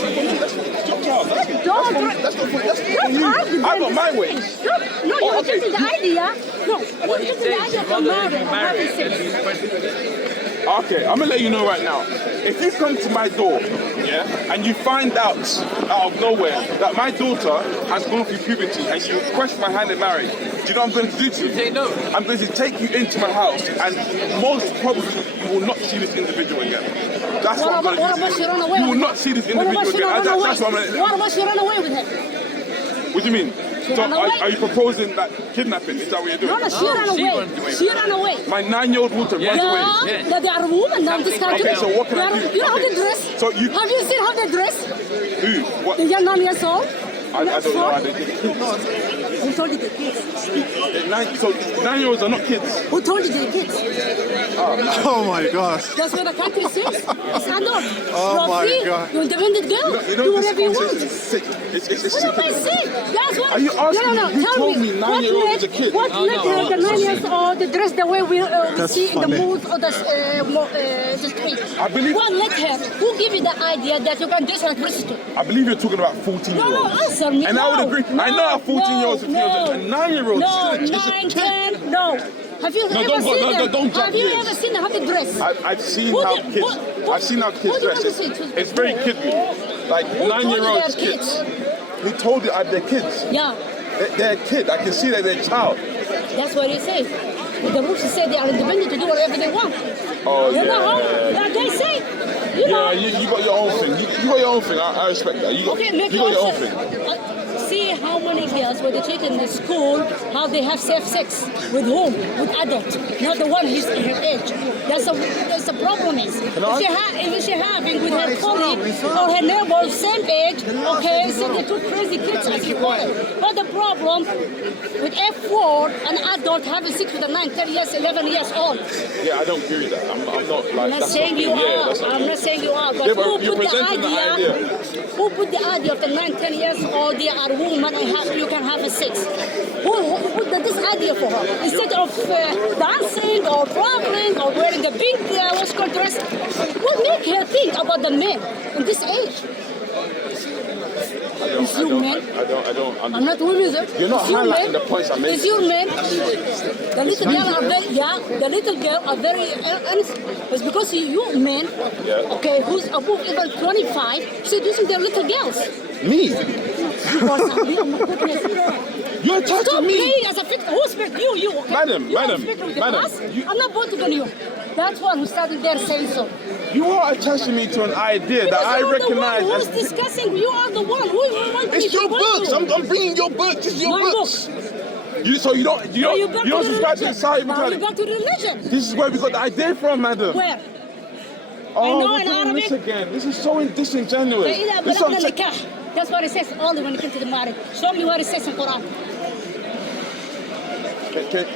That's your child. That's not for you. argue. I got my way. No, you're rejecting the idea. No, you're rejecting the idea of marrying sex. Okay, I'm gonna let you know right now. If you come to my door, yeah, and you find out of nowhere that my daughter has gone through puberty and you request my hand in marriage, do you know what I'm going to do to you? Say no. I'm going to take you into my house, and most probably you will not see this individual again. That's what I'm going to do. What about you run away? You will not see this individual again. That's what I'm going to. What about you run away with him? What do you mean? So are you proposing that kidnapping? Is that what you're doing? No, she ran away. She ran away. My 9-year-old daughter runs away. Yeah, they are women now. This country. Okay, so what can I do? You know how they dress? So have you seen how they dress? Who? What? The young 9 years old. I don't know how they do. Who told you they're kids? So 9-year-olds are not kids. Who told you they're kids? Oh my gosh. That's what the country says. It's adult. Oh my God. You're independent girl. Do whatever you want. It's sick. It's What am I saying? That's what. Are you asking me? You Tell told me 9-year-old is a kid. What made the 9 years old they dress the way we see in the mood or the street? I believe. What let her? Who gave you the idea that you can dress like prostitute? I believe you're talking about 14-year-olds. No, answer me. And I would agree. I know how 14-year-olds, 15-years-olds, and 9-year-olds. No, It's just a 9, kid. 10, no. Have you ever seen them? Have you ever seen them how they dress? I've seen how kids. I've seen how kids dress. It's very kidly. Like 9-year-olds kids. Who told you they're kids? Yeah. They're a kid. I can see that they're a child. That's what he says. The rules say they are independent to do whatever they want. Oh, You know how they say. You know. Yeah, you got your own thing. You got your own thing. I respect that. You got your own thing. See how many girls when they take in the school, how they have safe sex with whom? With adults, not the one who's in her age. That's the problem is. If she having with her colleague or her neighbor same age, okay, so they two crazy kids as you call it. But the problem with F4, an adult having sex with a 9, 10 years, 11 years old. Yeah, I don't agree with that. I'm not like. I'm not saying you are. I'm not saying you are. But who put the idea? Who put the idea of the 9, 10 years old? They are women and you can have a sex. Who put this idea for her? Instead of dancing or traveling or wearing a big what's called dress, what make her think about the men in this age? I don't. I'm not women. You're not highlighting the points I'm making. It's your men. The little girl are very, the little girl are very honest. It's because you men, okay, who's above even 25, seducing their little girls. Me? You're attacking Stop me. playing as a victim. Who's victim? You, okay? Madam. I'm not voting on you. That's one who started there saying so. You are attaching me to an idea Because that I recognize who's as... discussing. You are the one. It's your books. I'm bringing your books. It's your My books. book. You don't subscribe to the side. Now you back to the religion. This is where we got the idea from, madam. Where? Oh, know we're in doing Arabic. this again. This is so disingenuous. This is what I'm saying. That's what it says only when it comes to the marriage. Show me where it says in Quran.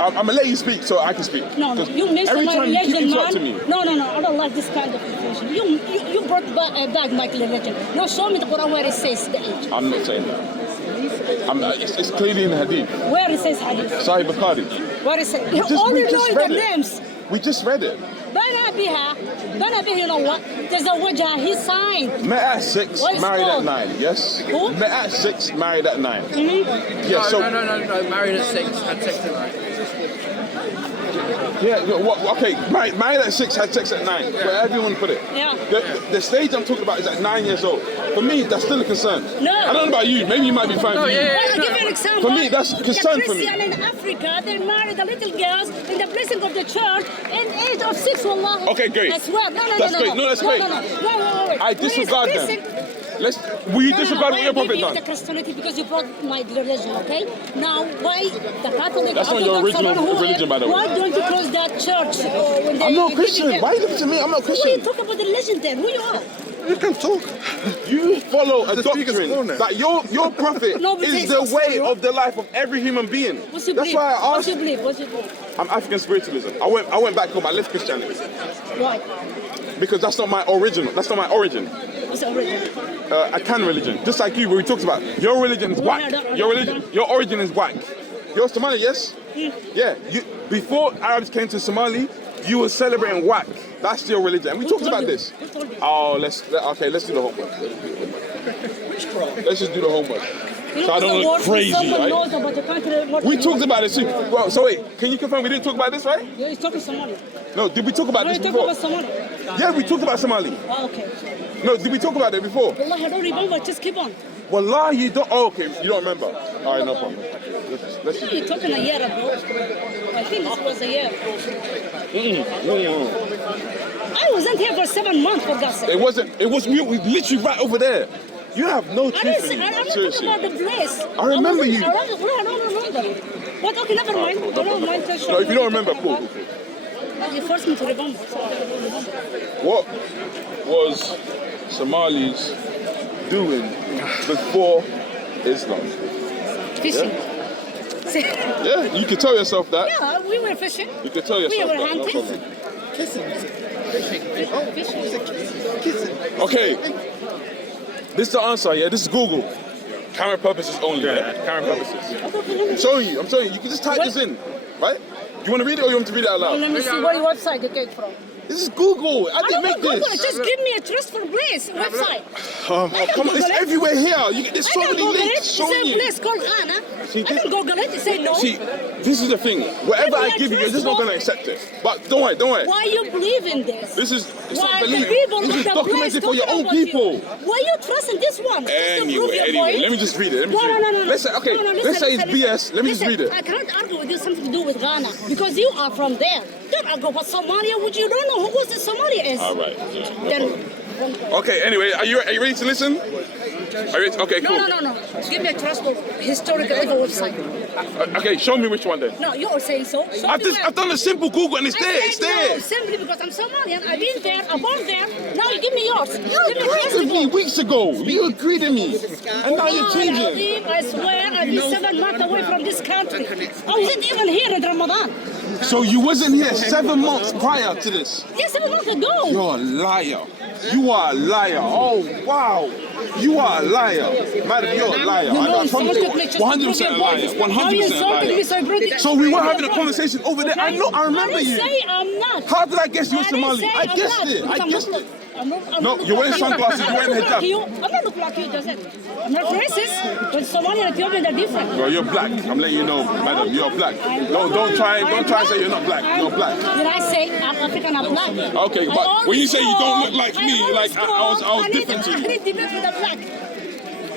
I'm gonna let you speak so I can speak. No, you mentioned my you keep religion, man. interrupting me. No, I don't like this kind of information. You brought back my religion. No, show me the Quran where it says the age. I'm not saying that. It's clearly in the Hadith. Where it says Hadith? Sahih Bukhari. Where it says? You only know the names. We just read it. Bana Biha, you know what? There's a wajah, he signed. Met at 6, married at 9, yes? Who? Met at 6, married at 9. Mm-hmm. Yeah, so... No, married at 6, had sex at 9. Yeah, okay, married at 6, had sex at 9, wherever you want to put it. Yeah. The stage I'm talking about is at 9 years old. For me, that's still a concern. No. I don't know about you, maybe you might be fine for you. I'll give you an example. For me, that's a concern for me. The Christian in Africa, they marry the little girls in the blessing of the church in the age of 6, wallah. Okay, great. I swear. That's great. No, that's great. No. I disregard them. Will you disregard what your prophet done? the Christianity because you brought my religion, okay? Now, why the Catholic... That's not your original religion, by the way. Why don't you close that church? I'm not Christian. Why are you looking to me? I'm not Christian. Who you talk about the religion then? Who you are? You can talk. You follow a doctrine that your prophet is the way of the life of every human being. What's your That's belief? why I asked. What's your belief? I'm African Spiritualism. I went back home. I left Christianity. Why? Because that's not my origin. That's not my origin. What's your origin? A can religion. Just like you, where we talked about. Your religion is whack. Your origin is whack. You're Somali, yes? Yeah. Before Arabs came to Somali, You were celebrating whack. That's your religion. And we talked about this. Oh, let's do the homework. Let's just do the homework. You So I don't look crazy, someone right? knows about the country, what We you talked know. about it too. Well, so wait, can you confirm we didn't talk about this, right? Yeah, he's talking Somali. No, did we talk about No, this he's talking before? about Somali. Yeah, we talked about Somali. Oh, okay. No, did we talk about it before? Wallah, I don't remember. Just keep on. Wallah, you don't. Oh, okay, you don't remember. All right, no problem. Let's Yeah, you're talking a year ago. I think this was a year. I wasn't here for 7 months, for God's sake. It wasn't. It was we literally right over there. You have no I truth didn't in say, you. I'm not Seriously. talking about the place. I remember you. I don't remember. What? Okay, never mind. I don't mind. Just No, if you don't remember, cool. You forced me to remember. So I don't remember. What was Somalis doing before Islam? Fishing. Yeah, you can tell yourself that. Yeah, we were fishing. You can tell We yourself were that. No hunting. problem. Fishing. Okay. This is the answer, yeah? This is Google. Camera purposes only, yeah? Camera purposes. I'm showing you. You can just type this in, right? You want to read it or you want to read it out loud? Let me see what website you came from. This is Google. I didn't make Google. this. Just give me a trustful place website. Oh, come on, it's everywhere here. There's so I can many Google it. links It's showing a you. place called Ghana. See, I can Google it. Say no. See, this is the thing. Whatever I give you, you're just not going to accept it. But don't worry. Why you believe in this? It's Why not the belief. people This of is the documented place for your talking own about you? people. Why you trusting this one? Just to prove your Anyway, point? let me just read it. No. Let's say, okay, No, let's say it's listen, BS. Let me just listen, read it. I can't argue with you something to do with Ghana because you are from there. Don't argue about Somalia, which you don't know who was the Somalia is. All right. Then, Okay, anyway, are you ready to listen? Are you ready? Okay, cool. no. Give me a trustful historical website. Okay, show me which one then. No, you're saying so. Show me where. I've done a simple Google and it's I there. said It's there. No, simply because I'm Somalian. I've been there, I'm born there. Now you give me yours. You Give me agreed with me trustable. weeks ago. You agreed with me. And now you're changing. Azim, I swear, I've been 7 months away from this country. I wasn't even here in Ramadan. So you wasn't here 7 months prior to this. Yes, 7 months ago. You're a liar. You are a liar. Oh, wow. You are a liar. Madam, you're a liar. You know, I promise you. insulted me just to prove 100% your a liar. point. 100% Now you a insulted me, liar. so I brought it. So we were having a conversation over there. I know, I remember I didn't you. say I'm not. How did I guess you were I didn't Somali? say I I'm guessed not, it. because I I'm guessed not- it. I'm not No, look you're wearing like you. sunglasses, you're wearing I'm not hijab. look like you. I'm not look like you, does it? I'm not racist, but Somali and Ethiopian are different. Bro, you're black. I'm letting you know, madam. You're black. No, don't try and say you're not black. You're black. Did I say I'm African, I'm black? Okay, but when you say you don't look like me, like I was different to I you. need to debate with a black.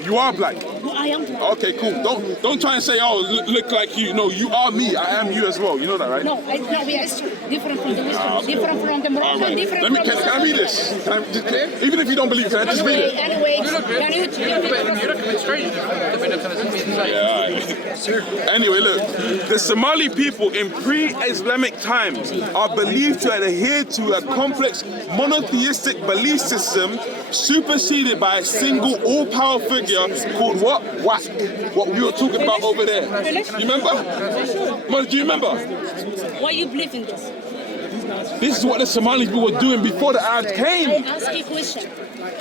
You are black. No, I am black. Okay, cool. Don't try and say, oh, look like you. No, you are me. I am you as well. You know that, right? No, we are different from the Western, different from the Moroccan, All right. different Let me. from Can I read this? Even if you don't believe, can I just read it? Anyway, can you You look a bit strange. Anyway, look, the Somali people in pre-Islamic times are believed to adhere to a complex monotheistic belief system superseded by a single all-power figure called what? Wak. What we were talking about over there. You remember? Well, do you remember? Why you believe in this? This is what the Somali people were doing before the Arabs I came. ask you a question.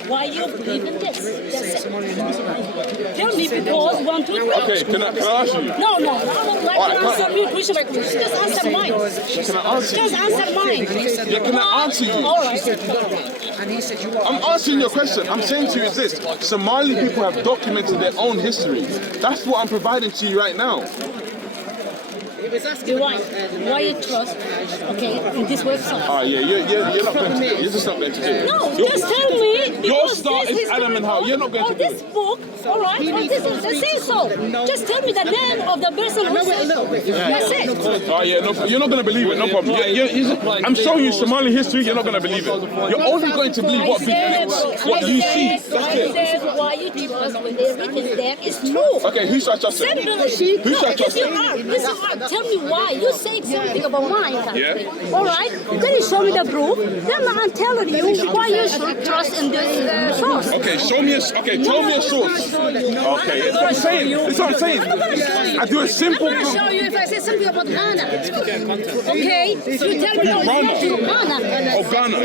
Why you believe in this? That's it. Tell me because 1, 2, 3. Okay, can I ask you? No, I don't like to answer your question like this. Just answer mine. Can I answer Just you? answer mine. Yeah, can I answer you? All right. I'm answering your question. I'm saying to you is this. Somali people have documented their own history. That's what I'm providing to you right now. Why you trust, okay, in this website? Yeah, you're not going to. You're just not going to do it. No, just tell me. Your because start this is Adam and Hawa. You're not going to do this it. book, all right? Say so. Just tell me the name of the person who said so. That's it. Oh yeah, no, you're not going to believe it. No problem. I'm showing you Somali history. You're not going to believe it. You're only going to believe what you see. That's I it. said why you trust when they're written there is true. Okay, who should I trust? Simply. Who should I trust? This is art. Tell me why. You say something about mine. Yeah. All right. Then you show me the proof. Then I'm telling you why you should trust in this source. source. Okay, show me a. Okay, tell me a source. Okay, that's what I'm saying. That's what I'm saying. I do a simple. I'm gonna show you if I say something about Ghana. Okay, you tell me Ghana. Oh, Ghana.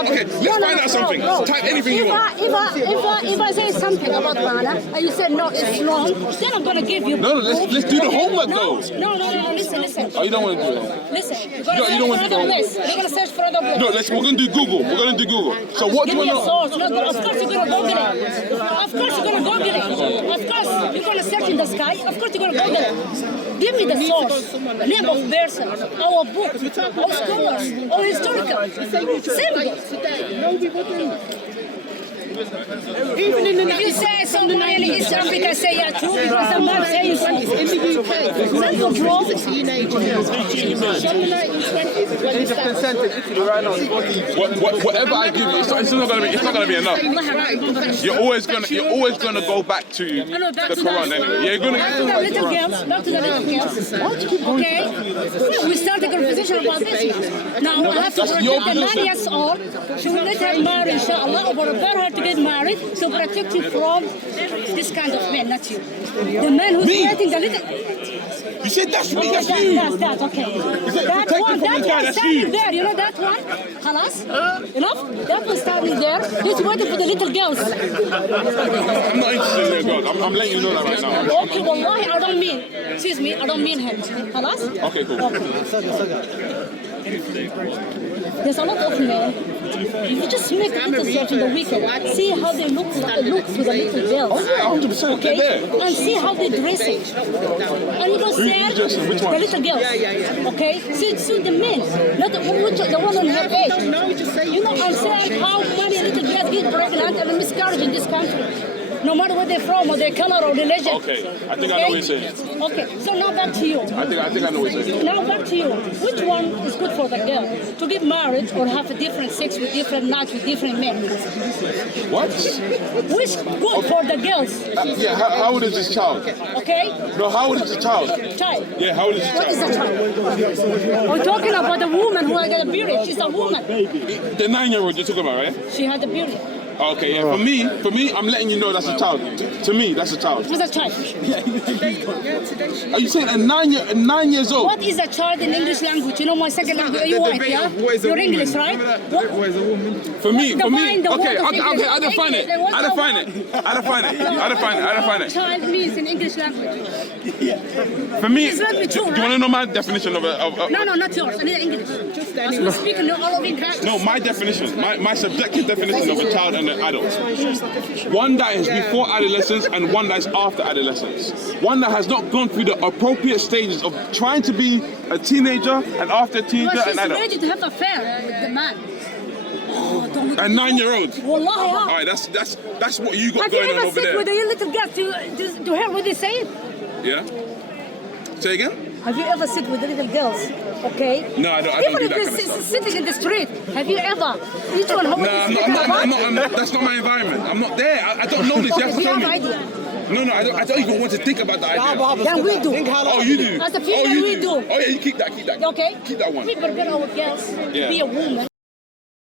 Okay, let's find out something. Type anything you want. If I say something about Ghana and you say no, it's wrong, then I'm gonna give you. No, let's do the homework though. No, listen. Oh, you don't want to do it. Listen, you're You don't want to do gonna it. search for other lists. You're gonna search for other lists. No, we're gonna do Google. We're gonna do Google. So what do Give you me a want? source. No, of course you're gonna Google it. Of course you're gonna Google it. Of course you're gonna search in the sky. Of course you're gonna Google it. Give me the source, name of person, our book, our scholars, our historical. Simple. Even in the If you say somewhere in East Africa, say you're true because the man saying so. in the UK, Simple, bro. teenagers, from the 1920s, when this Whatever I give you, it's not gonna be enough. You're always gonna go back to the Quran anyway. Yeah, you're Back to the little girls. Back to the little girls. Okay. We start the conversation about this. Now I have to That's your protect the 9 position. years old. She will let her marry, inshallah, or prepare her to get married to protect you from this kind of men, not you. The man who's Me? creating the little. You said that's me. That's you. That's okay. said That protect one, it from the guy, that's standing you. there, you know that one? Halas? Enough? That one standing there. He's waiting for the little girls. I'm not interested in your God. I'm letting you know that right now. Okay, wallahi, I don't mean. Excuse me, I don't mean him. Halas? Okay, cool. There's a lot of men. If you just make a little search in the weekend, see how they look to the little girls. Oh, yeah, 100%. Okay? They're there. And see how they dress it. And you don't say dressing? Which the one? little girls. Okay? See the men, not the one on her age. You know I'm saying how many little girls get pregnant and miscarriage in this country. No matter where they're from or their color or religion. Okay, I think I know what you're saying. Okay, so now back to you. I think I know what you're saying. Now back to you. Which one is good for the girl? To get married or have a different sex with different nights with different men? What? Which good for the girls? Yeah, how old is this child? Okay? No, how old is the child? Child. Yeah, how old is the What is child? a child? We're talking about a woman who had a period. She's a woman. The 9-year-old you're talking about, right? She had a period. Okay, yeah. For me, I'm letting you know that's a child. To me, that's a child. What's a child? Are you saying a 9 years old? What is a child in English language? You know my second language. You white, yeah? You're English, right? What? For me, Define the okay, word of English. I define it. English, I define it. Child means in English language. For me, It's not me too, do you want to right? know my definition of a No, not yours. I need English. As we speak in all of English. No, my definition, my subjective definition of a child and an adult. One that is before adolescence and one that is after adolescence. One that has not gone through the appropriate stages of trying to be a teenager and after a teenager Well, and she's adult. ready to have affair with the man. Oh, don't look A 9-year-old. Wallahi, All right, that's what you got have you going on ever over sit with there. a little girl to hear what they say? Yeah. Say again. Have you ever sit with the little girls? Okay. No, I don't Even do if that they're kind of stuff. sitting in the street, have you ever? Each one, how No, I'm not, that's not my environment. I'm not there. I don't know this. You have to You tell have me. idea. No, I don't even want to think about the idea. Then we do. Oh, you do? As a Oh, female, you we do. Oh, yeah, you keep that. Okay? Keep that one. We prepare our girls to Yeah. be a woman